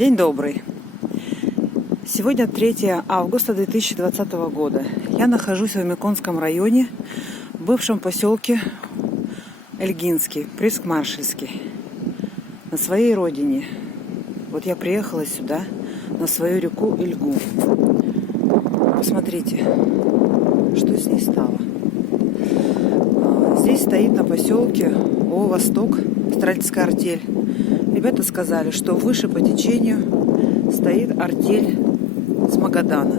День добрый. Сегодня 3 августа 2020 года. Я нахожусь в Омиконском районе, в бывшем поселке Эльгинский, Приск-Маршальский, на своей родине. Вот я приехала сюда, на свою реку Ильгу. Посмотрите, что с ней стало. Здесь стоит на поселке ООО «Восток» строительская артель. Ребята сказали, что выше по течению стоит артель с Магадана.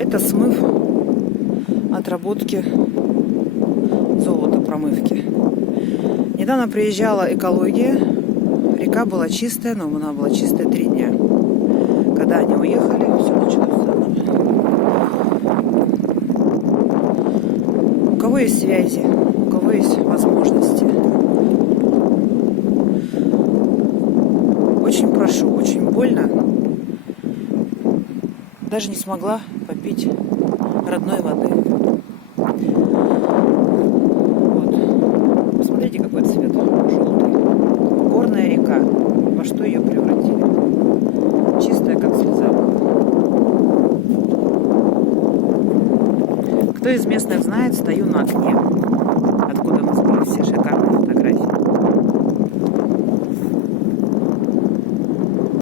Это смыв отработки золота, промывки. Недавно приезжала экология. Река была чистая, но она была чистая 3 дня. Когда они уехали, все началось заново. У кого есть связи, у кого есть возможности, очень прошу, очень больно. Даже не смогла попить родной воды. Вот. Посмотрите, какой цвет желтый. Горная река. Во что ее превратили? Чистая, как слеза. Кто из местных знает, стою на окне, откуда у нас были все шикарные